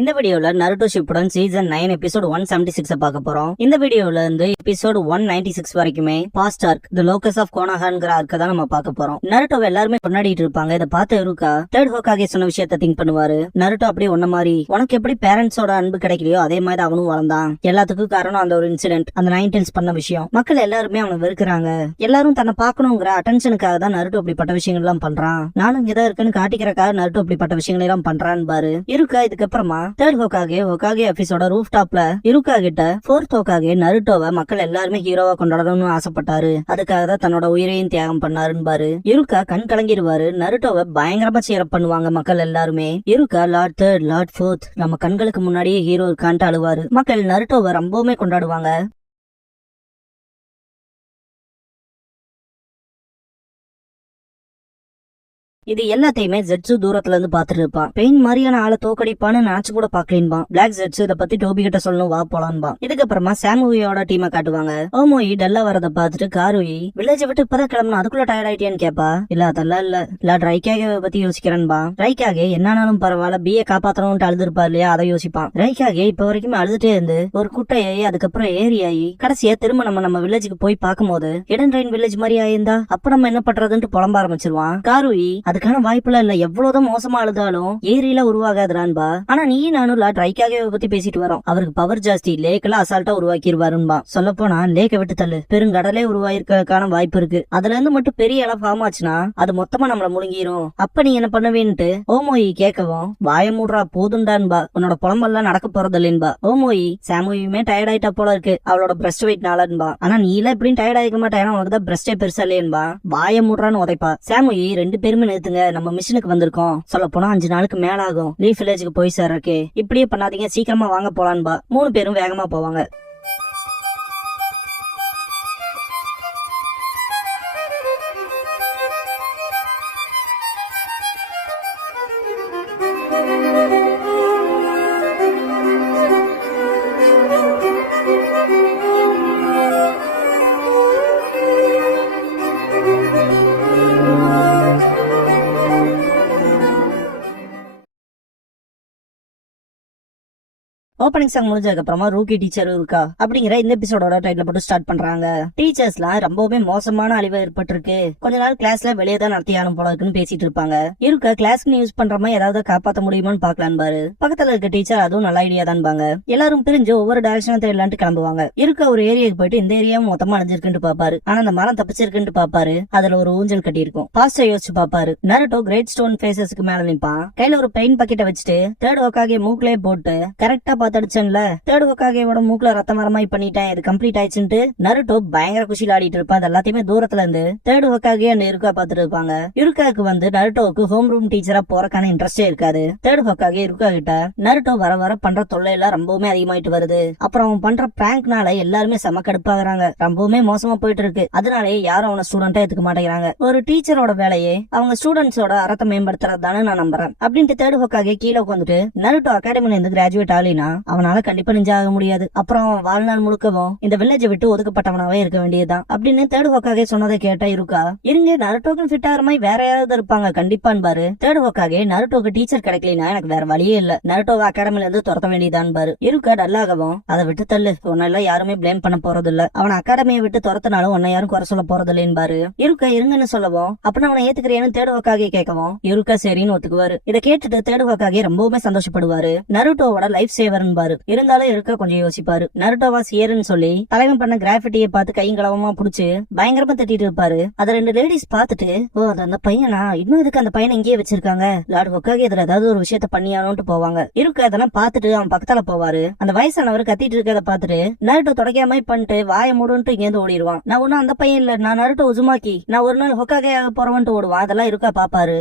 இந்த வீடியோல Naruto Shippuden season 9 episode 176 பார்க்க போறோம். இந்த வீடியோல இருந்து எபிசோட் 196 வரைக்குமே past arc the locus of கோனாஹான்ங்கற ஆர்க்க தான் நம்ம பார்க்க போறோம். நருட்டோவை எல்லாருமே கொண்டாடிட்டு இருப்பாங்க. இத பார்த்து இருக்கா தேர்ட் ஹோகாகே சொன்ன விஷயத்தை திங்க் பண்ணுவாரு. நருட்டோ அப்படியே ஒன்ன மாதிரி உனக்கு எப்படி பேரண்ட்ஸோட அன்பு கிடைக்கலையோ அதே மாதிரி அவனும் வளர்ந்தான். எல்லாத்துக்கும் காரணம் அந்த ஒரு இன்சிடென்ட், அந்த நைன்டென்ஸ் பண்ண விஷயம். மக்கள் எல்லாருமே அவனை வெறுக்கிறாங்க. எல்லாரும் தன்னை பார்க்கணுங்கிற அட்டென்ஷனுக்காக தான் நருட்டோ அப்படிப்பட்ட விஷயங்கள் எல்லாம் பண்றான். நானும் இங்கதான் இருக்குன்னு காட்டிக்கிறக்காக நருட்டோ அப்படிப்பட்ட விஷயங்கள் எல்லாம் பண்றான்னு பாரு. இருக்கா இதுக்கப்புறமா தேர்ட் ஹோகாகே எபிசோட ரூஃப் டாப்ல இருக்கா கிட்ட ஃபோர்த் ஹோகாகே நருட்டோவை மக்கள் எல்லாருமே ஹீரோவா கொண்டாடணும்னு ஆசைப்பட்டாரு. அதுக்காக தான் தன்னோட உயிரையும் தியாகம் பண்ணாருன்னு பாரு. இருக்கா கண் கலங்கிடுவாரு. நருட்டோவை பயங்கரமா சேரப் பண்ணுவாங்க மக்கள் எல்லாருமே. இருக்கா லார்ட் தேர்ட் லார்ட் ஃபோர்த் நம்ம கண்களுக்கு முன்னாடியே ஹீரோ இருக்கான்ட்டு அழுவாரு. மக்கள் நருட்டோவை ரொம்பவுமே கொண்டாடுவாங்க. இது எல்லாத்தையுமே ஜெட்சு தூரத்துல இருந்து பாத்துட்டு இருப்பான். பெயின் மாதிரியான ஆளை தோக்கடிப்பான்னு நினைச்சு கூட பாக்கலின்பான். பிளாக் ஜெட்சு இதை பத்தி டோபி கிட்ட சொல்லணும் வா போலான்பா. இதுக்கப்புறமா சாமுவியோட டீமை காட்டுவாங்க. ஓமோயி டல்லா வரத பாத்துட்டு காருயி வில்லேஜை விட்டு இப்பதான் கிளம்பணும், அதுக்குள்ள டயர்ட் ஆயிட்டேன்னு கேப்பா. இல்ல அதெல்லாம் இல்ல ரைக்காக பத்தி யோசிக்கிறேன்பா. ரைக்காக என்னானாலும் பரவாயில்ல பிஏ காப்பாத்தணும்னு அழுதுருப்பா இல்லையா, அதை யோசிப்பான். ரைக்காக இப்ப வரைக்கும் அழுதுட்டே இருந்து ஒரு குட்டையாயி அதுக்கப்புறம் ஏரியாயி கடைசியா திரும்ப நம்ம வில்லேஜுக்கு போய் பார்க்கும்போது இடன் ரெயின் வில்லேஜ் மாதிரி ஆயிருந்தா அப்ப நம்ம என்ன பண்றதுன்னு புலம்ப ஆரம்பிச்சிருவான். காருயி அதுக்கான வாய்ப்புலாம் இல்ல, எவ்வளவுதான் மோசமா அழுதாலும் ஏரியில உருவாகாதுரான்பா. ஆனா நீ நானும் ரைக்காக பத்தி பேசிட்டு வரோம். அவருக்கு பவர் ஜாஸ்தி, லேக்கெல்லாம் அசால்ட்டா உருவாக்கிடுவாருன்பா. சொல்ல போனா லேக்க விட்டு தள்ளு, பெருங்கடலே உருவாயிருக்கான வாய்ப்பு இருக்கு. அதுல இருந்து மட்டும் பெரிய அளவு ஃபார்ம் ஆச்சுன்னா அது மொத்தமா நம்மள முழுங்கிரும். அப்ப நீ என்ன பண்ணுவேன்ட்டு ஓமோயி கேட்கவும் வாய மூடுறா போதுண்டான்பா, உன்னோட புலம்பெல்லாம் நடக்க போறது இல்லைன்பா. ஓமோயி சாமுவியுமே டயர்ட் ஆயிட்டா போல இருக்கு அவளோட பிரஸ்ட் வெயிட்னாலன்பா. ஆனா நீ எல்லாம் எப்படியும் டயர்ட் ஆயிக்க மாட்டேன், உனக்கு தான் பிரஸ்டே பெருசா இல்லையன்பா. வாய மூடுறான்னு உதைப்பா. சாமுயி ரெண்டு பேருமே நேத்துங்க நம்ம மிஷனுக்கு வந்திருக்கோம், சொல்ல போனா 5 நாளுக்கு மேல ஆகும் லீஃப் வில்லேஜுக்கு போய் சேர்றக்கே. இப்படியே பண்ணாதீங்க, சீக்கிரமா வாங்க போலான்பா. 3 பேரும் வேகமா போவாங்க. ஓப்பனிங் சாங் முடிஞ்சதுக்கு அப்புறமா ரூக்கி டீச்சர் இருக்கா அப்படிங்கிற இந்த எபிசோடோட டைட்டில் போட்டு ஸ்டார்ட் பண்றாங்க. டீச்சர்ஸ் எல்லாம் ரொம்பவே மோசமான அழிவு ஏற்பட்டிருக்கு, கொஞ்ச நாள் கிளாஸ்ல வெளியே தான் நடத்தியாலும் போல இருக்குன்னு பேசிட்டு இருப்பாங்க. இருக்க கிளாஸ்க்கு யூஸ் பண்ற மாதிரி ஏதாவது காப்பாத்த முடியுமான்னு பாக்கலாம் பாரு. பக்கத்துல இருக்க டீச்சர் அதுவும் நல்ல ஐடியா தான் பாங்க. எல்லாரும் பிரிஞ்சு ஒவ்வொரு டைரக்ஷன் தேடலான்ட்டு கிளம்புவாங்க. இருக்க ஒரு ஏரியாவுக்கு போயிட்டு இந்த ஏரியாவும் மொத்தமா அழிஞ்சிருக்குன்னு பாப்பாரு. ஆனா அந்த மரம் தப்பிச்சிருக்குன்னு பாப்பாரு. அதுல ஒரு ஊஞ்சல் கட்டி இருக்கும். பாஸ்டர் யோசிச்சு பாப்பாரு. நருட்டோ கிரேட் ஸ்டோன் ஃபேஸஸ்க்கு மேல நிப்பான். கையில ஒரு பெயின் பக்கெட்டை வச்சுட்டு தேர்ட் ஹோகாகே மூக்லயே போட்டு கரெக்டா அடிச்சன்ல தேர்ட் ஹோகாகேவோட மூக்குல ரத்த மரமாய் பண்ணிட்டேன், இது கம்ப்ளீட் ஆயிடுச்சுட்டு நருட்டோ பயங்கர குஷியில் ஆடிட்டு இருப்பான். எல்லாத்தையுமே தூரத்துல இருந்து தேர்ட் ஹோகாகே அண்ட் இருக்கா பாத்துட்டு இருப்பாங்க. இருக்காக்கு வந்து நருட்டோவுக்கு ஹோம் ரூம் டீச்சரா போறக்கான இன்ட்ரெஸ்டே இருக்காது. தேர்ட் ஹோகாகே இருக்கா கிட்ட நருட்டோ வர வர பண்ற தொல்லை எல்லாம் ரொம்பவுமே அதிகமாயிட்டு வருது, அப்புறம் அவன் பண்ற பிராங்க்னால எல்லாருமே செம கடுப்பாகிறாங்க, ரொம்பவுமே மோசமா போயிட்டு இருக்கு. அதனாலே யாரும் அவனை ஸ்டூடெண்டா எடுத்துக்க மாட்டேங்கிறாங்க. ஒரு டீச்சரோட வேலையே அவங்க ஸ்டூடெண்ட்ஸோட அறத்தை மேம்படுத்துறது தானே நான் நம்புறேன் அப்படின்ட்டு தேர்ட் ஹோகாகே கீழே உட்காந்துட்டு நருட்டோ அகாடமில இருந்து கிராஜுவேட் ஆகலினா அவனால கண்டிப்பா நிஞ்சாக முடியாது, அப்புறம் வாழ்நாள் முழுக்கவும் இந்த வில்லேஜை விட்டு ஒதுக்கப்பட்டவனாவே இருக்க வேண்டியதுதான் அப்படின்னு தேர்ட் ஹோகாகே சொன்னதை கேட்டா இருக்கா இருங்க நருட்டோக்கு ஃபிட் ஆகிற மாதிரி வேற யாராவது இருப்பாங்க கண்டிப்பான்னு பாரு. தேர்ட் ஹோகாகே நருட்டோக்கு டீச்சர் கிடைக்கலனா எனக்கு வேற வழியே இல்ல, நருட்டோவை அகாடமில இருந்து துரத்த வேண்டியதான் பாரு. இருக்கா டல்லாகவும் அதை விட்டு தள்ளு, உன்னெல்லாம் யாருமே பிளேம் பண்ண போறது இல்ல, அவன் அகாடமியை விட்டு துரத்தினாலும் உன்னை யாரும் குறை சொல்ல போறது இல்லைன்னு பாரு. இருக்கா இருங்கன்னு சொல்லவும் அப்படின்னு அவனை ஏத்துக்கிறேன்னு தேர்ட் ஹோகாகே கேட்கவும் இருக்கா சரின்னு ஒத்துக்குவாரு. இதை கேட்டுட்டு தேர்ட் ஹோகாகே ரொம்பவுமே சந்தோஷப்படுவாரு. நருட்டோவோட லைஃப் சேவர்னு பாரு. இருந்தாலும் இருக்க கொஞ்சம் யோசிப்பாரு. நருட்டோவா சியர்னு சொல்லி தலைவன் பண்ண கிராஃபிட்டியை பார்த்து கையும் களவமா புடிச்சு பயங்கரமா தட்டிட்டு இருப்பாரு. அத 2 லேடிஸ் பாத்துட்டு ஓ அது அந்த பையனா, இன்னும் இதுக்கு அந்த பையனை இங்கேயே வச்சிருக்காங்க, லார்ட் ஹோகாகே இதுல ஏதாவது ஒரு விஷயத்த பண்ணியானோட்டு போவாங்க. இருக்க அதெல்லாம் பாத்துட்டு அவன் பக்கத்துல போவாரு. அந்த வயசானவர் கத்திட்டு இருக்கத பாத்துட்டு நருட்டோ தொடக்காம பண்ணிட்டு வாய மூடுன்ட்டு இங்க இருந்து ஓடிடுவான். நான் ஒன்னும் அந்த பையன் இல்ல, நான் நருட்டோ உசுமாக்கி, நான் ஒரு நாள் ஹோகாகே ஆக போறவன்ட்டு ஓடுவான். அதெல்லாம் இருக்கா பாப்பாரு.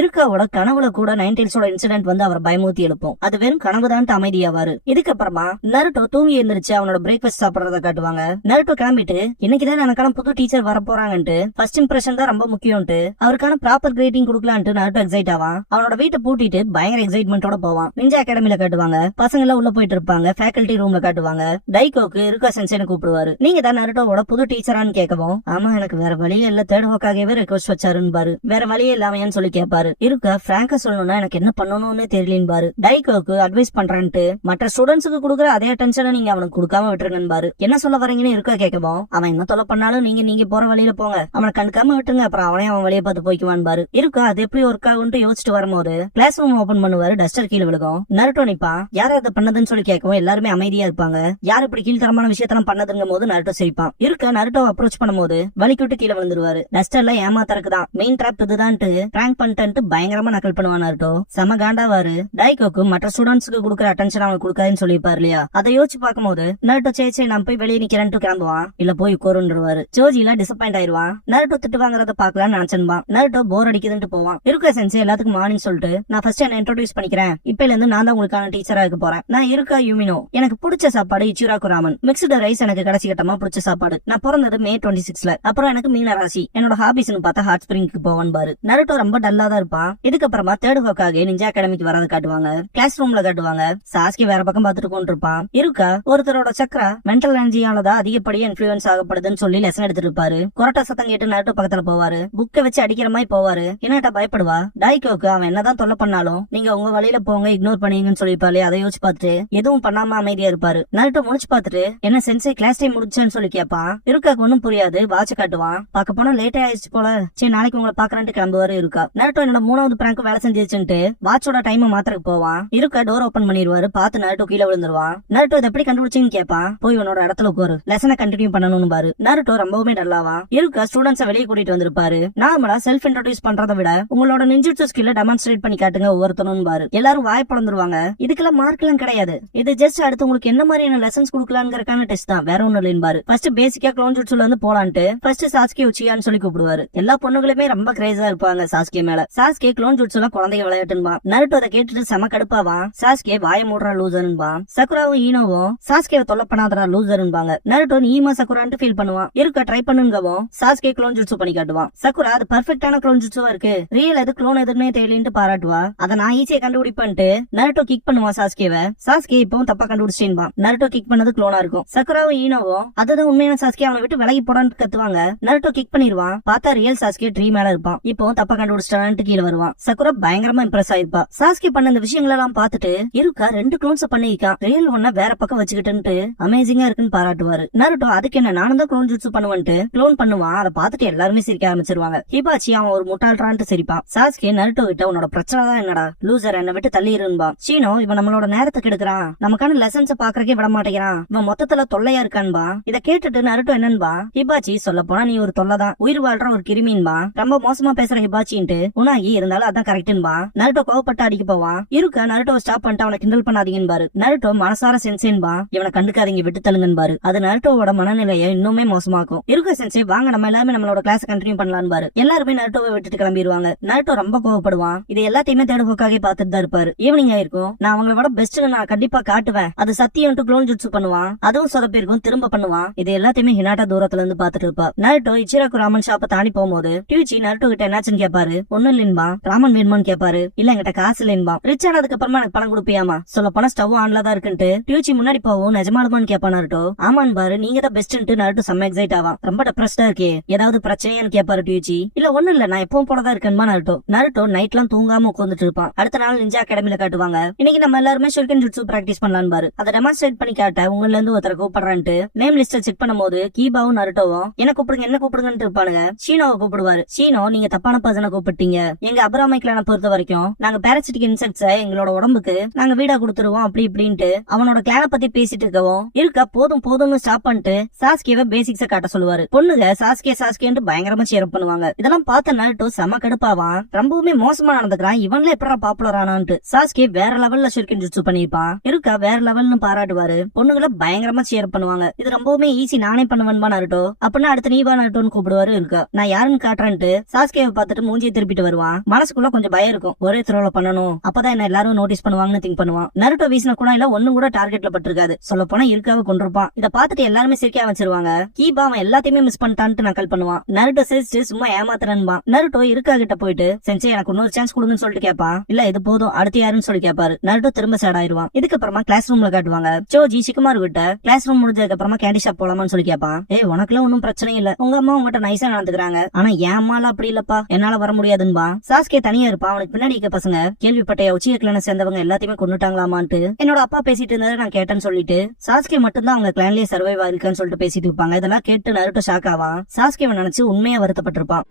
இருக்காவோட கனவுல கூட நைன்டீன்ஸோட இன்சிடென்ட் வந்து அவர் பயமூத்தி எழுப்பும். அது வெறும் கனவுதான் அமைதியாவாரு. இதுக்கப்புறமா நருட்டோ தூங்கி எழுந்திருச்சு அவனோட பிரேக்ஃபாஸ்ட் சாப்பிடறத காட்டுவாங்க. நருட்டோ கிளம்பிட்டு இன்னைக்குதான் எனக்கான புது டீச்சர் வர போறாங்கன்ட்டு ஃபர்ஸ்ட் இம்ப்ரெஷன் தான் ரொம்ப முக்கியம்ட்டு அவருக்கான ப்ராப்பர் கிரேடிங் கொடுக்கலான்ட்டு நருட்டோ எக்ஸைட் ஆவான். அவனோட வீட்டை பூட்டிட்டு பயங்கர எக்ஸைட்மெண்டோட போவான். நிஞ்சா அகாடமில காட்டுவாங்க. பசங்க எல்லாம் உள்ள போயிட்டு இருப்பாங்க. ஃபேக்கல்டி ரூம்ல காட்டுவாங்க. டைகோக்கு இருக்கா சென்சேன்னு கூப்பிடுவாரு. நீங்க தான் நருட்டோவோட புது டீச்சரான்னு கேட்கவும், ஆமா எனக்கு வேற வழியே இல்ல, தேர்ட் ஹோக்காகவே ரெக்வஸ்ட் வச்சாருன்னு பாரு. வேற வழியே இல்லாமையான்னு சொல்லி கேட்பாரு. இருக்கா பிராங்கா சொல்லணும்னா எனக்கு என்ன பண்ணணும்னு தெரியலன்னு பாரு. டைகோக்கு அட்வைஸ் பண்றான்ட்டு மற்ற ஸ்டூடெண்ட்ஸுக்கு கொடுக்குற அதே அட்டென்ஷனை நீங்க அவனுக்கு கொடுக்காம விட்டுருங்கன்னு பாரு. என்ன சொல்ல வரீங்கன்னு இருக்கா கேட்கவும், அவன் என்ன தொலை பண்ணாலும் நீங்க போற வழியில போங்க, அவனை கண்டுக்காம விட்டுருங்க, அப்புறம் அவனே அவன் வழியை பார்த்து போய்க்குவான் பாரு. இருக்கா அது எப்படி ஒர்க் ஆகும்னு யோசிச்சுட்டு வரும்போது கிளாஸ் ரூம் ஓபன் பண்ணுவாரு. டஸ்டர் கீழே விழுகும். நருட்டோ நிப்பான். யார அதை பண்ணதுன்னு சொல்லி கேட்கவும் எல்லாருமே அமைதியா இருப்பாங்க. யார் இப்படி கீழ்த்தரமான விஷயத்தெல்லாம் பண்ணதுங்கும் போது நருட்டோ சிரிப்பான். இருக்கா நருட்டோ அப்ரோச் பண்ணும்போது வலிக்கிட்டு கீழே விழுந்துருவாரு. டஸ்டர்ல ஏமாத்தறக்குதான் மெயின் ட்ராப் இதுதான்ட்டு பிராங்க் பண்ணிட்டு பயங்கரமா நக்கல் பண்ணுவான் நருட்டோ. செம காண்டாவாரு. டைகோக்கு மற்ற ஸ்டூடெண்ட்ஸ்க்கு கொடுக்குற அட்டென்ஷன் அவன் கொடுக்காதுன்னு சொல்லியிருப்பாரு இல்லையா, அதை யோசிச்சு பார்க்கும்போது நருட்டோ சே நான் போய் வெளியே நிக்கிறேன்ட்டு கிளம்புவான். இல்ல போய் உட்காருன்றுவாரு. ஜோஜில டிசப்பாயிண்ட் ஆயிருவான். நருட்டோ திட்டு வாங்குறத பாக்கலாம்னு நினைச்சன்பான். நருட்டோ போர் அடிக்குதுன்னு போவான். இருக்கா சென்சே எல்லாத்துக்கும் மார்னிங் சொல்லிட்டு நான் ஃபர்ஸ்ட் என்ன இன்ட்ரோடியூஸ் பண்ணிக்கிறேன், இப்பல இருந்து நான் தான் உங்களுக்கான டீச்சரா இருக்க போறேன். நான் இருக்கா யூமினோ. எனக்கு பிடிச்ச சாப்பாடு இச்சிராக்கு ராமன். மிக்ஸ்டு ரைஸ் எனக்கு கடைசி கட்டமா பிடிச்ச சாப்பாடு. நான் பிறந்தது May 26ல. அப்புறம் எனக்கு மீன ராசி. என்னோட ஹாபிஸ்னு பார்த்தா ஹாட் ஸ்பிரிங்க்கு போவான் பாரு. நருட்டோ ரொம்ப டல்லா தான் இருப்பான். இதுக்கப்புறமா தேர்ட் ஹோக்காக நிஞ்சா அகாடமிக்கு வரத காட்டுவாங்க. கிளாஸ் ரூம்ல காட்டுவாங்க. சாஸ்கி வேற பக்கம் பார்த்துட்டு கொண்டிருப்பான். இருக்கா ஒருத்தரோட சக்கரா மென்டல் எனர்ஜியானதான் அதிகப்படியா இன்ஃபுளுன்ஸ் ஆகப்படுதுன்னு சொல்லி லெசன் எடுத்துட்டு இருப்பாரு. கொரட்டா சத்தம் கேட்டு நருட்டோ பக்கத்துல போவாரு. புக்கை வச்சு அடிக்கிற மாதிரி போவாரு. என்னட்டா பயப்படுவா. டைகோக்கு அவன் என்னதான் தொல்லை பண்ணாலும் நீங்க உங்க வழியில போங்க, இக்னோர் பண்ணீங்கன்னு சொல்லிப்பாரு. அதை யோசிச்சு பார்த்துட்டு எதுவும் பண்ணாம அமைதியா இருப்பாரு. நருட்டோ முடிச்சு பார்த்துட்டு என்ன சென்சே கிளாஸ் டைம் முடிச்சேன்னு சொல்லி கேட்பான். இருக்காக்கு ஒன்னும் புரியாது. வாட்ச் காட்டுவான். பார்க்க போனா லேட்டே ஆயிடுச்சு போல, சரி நாளைக்கு உங்களை பாக்குறேன்ட்டு கிளம்புவாரு. இருக்கா நருட்டோ என்னோட 3வது பிராங்க் வேலை செஞ்சிருச்சுன்ட்டு வாட்சோட டைம் மாத்திரக்கு போவான். இருக்கா டோர் ஓபன் பண்ணிடுவாரு. பார்த்து நருட்டோ கீழே விழுந்துருவான். நருட்டோ இதை எப்படி கண்டுபிடிச்சின்னு கேட்பான். போய் உன்னோட இடத்துல உட்காரு, லெசனை கண்டினியூ பண்ணணும்னு பாரு. நருட்டோ ரொம்பவுமே நல்லாவா. இருக்கா ஸ்டூடெண்ட்ஸை வெளியே கூட்டிட்டு வந்திருப்பாரு. நார்மலா செல்ஃப் இன்ட்ரோடியூஸ் பண்றதை விட உங்களோட நிஞ்சுட்சு ஸ்கில்ல டெமான்ஸ்ட்ரேட் பண்ணி காட்டுங்க ஒவ்வொருத்தனும் பாரு. எல்லாரும் வாய் பழந்துருவாங்க. இதுக்கெல்லாம் மார்க் எல்லாம் கிடையாது. இது ஜஸ்ட் அடுத்து உங்களுக்கு என்ன மாதிரியான லெசன்ஸ் கொடுக்கலாம்ங்கறக்கான டெஸ்ட் தான், வேற ஒண்ணும் இல்லைன்னு பாரு. ஃபர்ஸ்ட் பேசிக்கா க்ளோன் ஜுட்சுல இருந்து போலான்ட்டு ஃபர்ஸ்ட் சாஸ்கே உச்சியான்னு சொல்லி கூப்பிடுவாரு. எல்லா பொண்ணுகளுமே ரொம்ப கிரேஸா இருப்பாங்க சாஸ்கே மேல. சாஸ்கே க்ளோன் ஜுட்சுல குழந்தைங்க விளையாட்டுன்பா. நருட்டோ அதை கேட்டுட்டு செம கடுப்பாவா. சாஸ்கே வாய மூடுறா லூசர்ன்பா. சக்குராவும் ஈனோவும் சாஸ்கேவை தொல்லை பண்ணாதடா லூசர்ன்பாங்க. நருட்டோ நீமா சக்குரான்ட்டு ஃபீல் பண்ணுவான். இருக்க ட்ரை பண்ணுங்கவும் சாஸ்கே க்ளோன் ஜுட்சு பண்ணி காட்டுவான். சக்குரா அது பர்ஃபெக்ட்டான க்ளோன் ஜுட்சுவா இருக்கு, ரியல் எது க்ளோன் எதுன்னே தெரியலன்ட்டு பாராட்டுவா. அதை நான் ஈஸியா கண்டுபிடிப்பேன்ட்டு நருட்டோ கிக் பண்ணுவான் சாஸ்கேவை. சாஸ்கே இப்பவும் தப்பா கண்டுபிடிச்சேன்பா. நருட்டோ கிக் பண்ணது க்ளோனா இருக்கும். சக்குராவும் ஈனோவும் அதுதான் உண்மையான சாஸ்கே அவனை விட்டு விலகி போடான்னு கத்துவாங்க. நருட்டோ கிக் பண்ணிடுவான். பார்த்தா ரியல் சாஸ்கே ட்ரீ மேல இருப்பான். இப்பவும் தப்பா கண்டுபிடிச்சிட்டான்ட்டு கீழே வருவான். சக்குரா பயங்கரமா இம்ப்ரெஸ் ஆயிருப்பா. சாஸ்கே பண்ண இந்த விஷயங்கள் எல்லாம் பார்த்துட்டு இருக்கா 2 க்ளோன்ஸ் பண்ணிருக்கான், ரியல் ஒன்ன வேற பக்கம் வச்சுக்கிட்டு அமேசிங்கா இருக்குன்னு பாராட்டுவாரு. நருட்டோ அதுக்கு என்ன நானும் தான் க்ளோன் ஜுட்சு பண்ணுவேன்ட்டு க்ளோன் பண்ணுவான். அதை பார்த்துட்டு எல்லாருமே சிரிக்க ஆரம்பிச்சிருவாங்க. ஹிபாச்சி அவன் ஒரு முட்டாள்றான்ட்டு சிரிப்பான். சாஸ்கே நருட்டோ கிட்ட உன்னோட பிரச்சனை தான் என்னடா லூசர், என்ன விட்டு தள்ளி இருன்பா. சீனோ இவன் நம்மளோட நேரத்துக்கு எடுக்கிறான், நமக்கான லெசன்ஸ் பாக்குறக்கே விட மாட்டேங்கிறான், இவன் மொத்தத்துல தொல்லையா இருக்கான்பா. இதை கேட்டுட்டு நருட்டோ என்னன்பா, ஹிபாச்சி சொல்ல போனா நீ ஒரு தொல்லைதான், உயிர் வாழ்ற ஒரு கிருமின்பா, ரொம்ப மோசமா பேசுற ஹிபாச்சின்ட்டு உனாகி இருந்தாலும் அதான் கரெக்ட்ன்பா. நருட்டோ கோவப்பட்டு அடிக்க போவான். இருக்கா நருட்டோ ஸ்டாப் பண்ணிட்டு அவனை கிண்டல் பண்ணாதீங்கன்னு பாரு. நருட்டோ மனசார சென்சேன்பா, இவனை கண்டுக்காதீங்க விட்டு தள்ளுங்கன்னு பாரு. அது நருட்டோவோட மனநிலையை இன்னுமே மோசமாக்கும். இருக்க சென்சே வாங்க நம்ம எல்லாருமே நம்மளோட கிளாஸ் கண்டினியூ பண்ணலான்னு பாரு. எல்லாருமே நருட்டோவை விட்டுட்டு கிளம்பிடுவாங்க. நருட்டோ ரொம்ப கோவப்படுவான். இது எல்லாத்தையுமே தேடுவோக்காக பார்த்துட்டு தான் இருப்பாரு. ஈவினிங் ஆயிருக்கும். நான் அவங்கள விட பெஸ்ட்னு நான் கண்டிப்பா காட்டுவேன், அது சத்தியம் க்ளோன் ஜுட்சு பண்ணுவான். அதுவும் சொதப்பிருக்கும், திரும்ப பண்ணுவான். இது எல்லாத்தையுமே ஹினாட்டா தூரத்துல இருந்து பாத்துட்டு இருப்பா. நருட்டோ இச்சிராக்கு ராமன் ஷாப்பை தாண்டி போகும்போது டியூச்சி நருட்டோ கிட்ட என்னாச்சுன்னு கேட்பாரு. ஒண்ணு இல்லைன்பா. ராமன் வேணுமான்னு கேட்பாரு. இல்ல என்கிட்ட காசு இல்லைன்பா. ரிச் ஆனதுக்கு அப்புறமா எனக்கு பணம் கொடுப்பியாமா. சொல்ல போனா ஸ்டவ் ஆன்ல தான் இருக்குன்ட்டு டியூச்சி முன்னாடி போவோம். நிஜமாலுமான்னு கேட்பா நருட்டோ. ஆமான் பாரு நீங்க தான் பெஸ்ட்ன்ட்டு நருட்டோ செம்ம எக்ஸைட் ஆவான். ரொம்ப டெப்ரஸ்டா இருக்கே, ஏதாவது பிரச்சனையான்னு கேட்பாரு டியூச்சி. இல்ல ஒண்ணு இல்ல நான் எப்பவும் போலதான் இருக்கேன்பா நருட்டோ. நருட்டோ நைட்லாம் தூங்காம உட்காந்துட்டு இருப்பான். அடுத்த நாள் நிஞ்சா அகாடமில காட்டுவாங்க. இன்னைக்கு நம்ம எல்லாருமே ஷுரிகன் ஜுட்சு பிராக்டிஸ் பண்ணலான்னு பாரு. அதை டெமான்ஸ்ட்ரேட் பண்ணி காட்ட உங்கள இருந்து ஒருத்தரை கூப்பிடுறான்ட்டு நேம் லிஸ்ட செக் பண்ணும்போது கீபாவும் நருட்டோவும் என்ன கூப்பிடுங்கன்னு இருப்பானுங்க. ஷீனோவை கூப்பிடுவாரு. ஷீனோ நீங்க தப்பான பர்சனை கூப்பிட்டீங்க, எங்க அபராமை கிளான பொறுத்த வரைக்கும் நாங்க பாராசிட்டிக் இன்செக்ட்ஸை எங்களோட உடம்புக்கு நாங்க வீடா கொடுத்துருவோம் அப்படி இப்படின்ட்டு அவனோட கிளான பத்தி பேசிட்டு இருக்கவும் இருக்கா போதும்னு ஸ்டாப் பண்ணிட்டு சாஸ்கேவை பேசிக்ஸ காட்ட சொல்லுவாரு. பொண்ணுங்க சாஸ்கேன்ட்டு பயங்கரமா சேர் பண்ணுவாங்க. இதெல்லாம் பார்த்த நருட்டோ செம கடுப்பாவான். ரொம்பவுமே மோசமா நடந்துக்கிறான், இவன்ல எப்படா பாப்புலர் ஆனான்ட்டு. சாஸ்கே வேற லெவல்ல ஷுரிகன் ஜுட்சு பண்ணிருப்பான். இருக்கா வேற லெவல்னு பாராட்டுவாரு. பொண்ணுங்களை பயங்கரமா சேர் பண்ணுவாங்க. இது ரொம்பவுமே ஈஸி, நானே பண்ணுவேன்பா நருட்டோ. அப்படின்னா அடுத்து நீ வா நருட்டோன்னு கூப்பிடுவாரு. இருக்கா நான் யாருன்னு காட்டுறேன்ட்டு சாஸ்கேவை பார்த்துட்டு மூஞ்சியை திருப்பிட்டு வருவான். பண்ணுவான். மனசுக்குள்ள கொஞ்சம் பயம் இருக்கும், ஒரே த்ரோல பண்ணணும், அப்பதான் என்ன எல்லாரும் நோட்டீஸ் பண்ணுவாங்கன்னு திங்க் பண்ணுவான். நருட்டோ வீசின குணாயில ஒண்ணும் கூட டார்கெட்ல பட்டிருக்காது. சொல்ல போனா இருக்காவ கொண்டிருப்பான். இத பாத்துட்டு எல்லாருமே சிரிக்க ஆரம்பிச்சிருவாங்க. கீபா அவன் எல்லாத்தையுமே மிஸ் பண்ணிட்டான்ட்டு நக்கல் பண்ணுவான். நருட்டோ சிரிச்சு சும்மா ஏமாத்துறன்பா. நருட்டோ இருக்கா கிட்ட போயிட்டு சென்சே எனக்கு இன்னொரு சான்ஸ் கொடுங்கன்னு சொல்லிட்டு கேட்பான். இல்ல இது போதும், அடுத்து யாருன்னு சொல்லி கேட்பாரு. நருட்டோ திரும்ப சேட் ஆயிடுவான். இதுக்கப்புறமா கிளாஸ் ரூம்ல காட்டுவாங்க. சோஜி சிக்குமாரு கிட்ட கிளாஸ் ரூம் முடிஞ்சதுக்கு அப்புறமா கேண்டி ஷாப் போலாமான்னு சொல்லி கேட்பான். ஏய் உனக்குலாம் ஒன்னும் பிரச்சனை இல்ல, உங்க அம்மா உங்ககிட்ட நைஸா நடந்துக்கிறாங்க, ஆனா என் அம்மால அப்படி இல்லப்பா, என்னால வர முடியாதுன்பா. சாஸ்கே தனியா இருப்பான். அவனுக்கு பின்னாடி இருக்க பசங்க கேள்விப்பட்ட உச்சிய கிளான சேர்ந்தவங்க எல்லாத்தையுமே கொண்டுட்டாங்களாமான்ட்டு என்னோட அப்பா பேசிட்டு இருந்ததை நான் கேட்டேன்னு சொல்லிட்டு சாஸ்கே மட்டும் தான் அவங்க கிளான்லயே சர்வைவ் ஆயிருக்கான்னு சொல்லிட்டு பேசிட்டு இருப்பாங்க. இதெல்லாம் கேட்டு நருட்டோ ஷாக் ஆவான். சாஸ்கேவை நினைச்சு உண்மையா வருத்தப்பட்டிருப்பான்.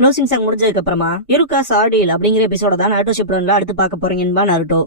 க்ளோசிங் சாங் முடிஞ்சதுக்கு அப்புறமா இருக்கா சார்டில் அப்படிங்கிற எபிசோட தான் நருட்டோ ஷிப்புடன்ல அடுத்து பார்க்க போறீங்கன்னு நருட்டோ.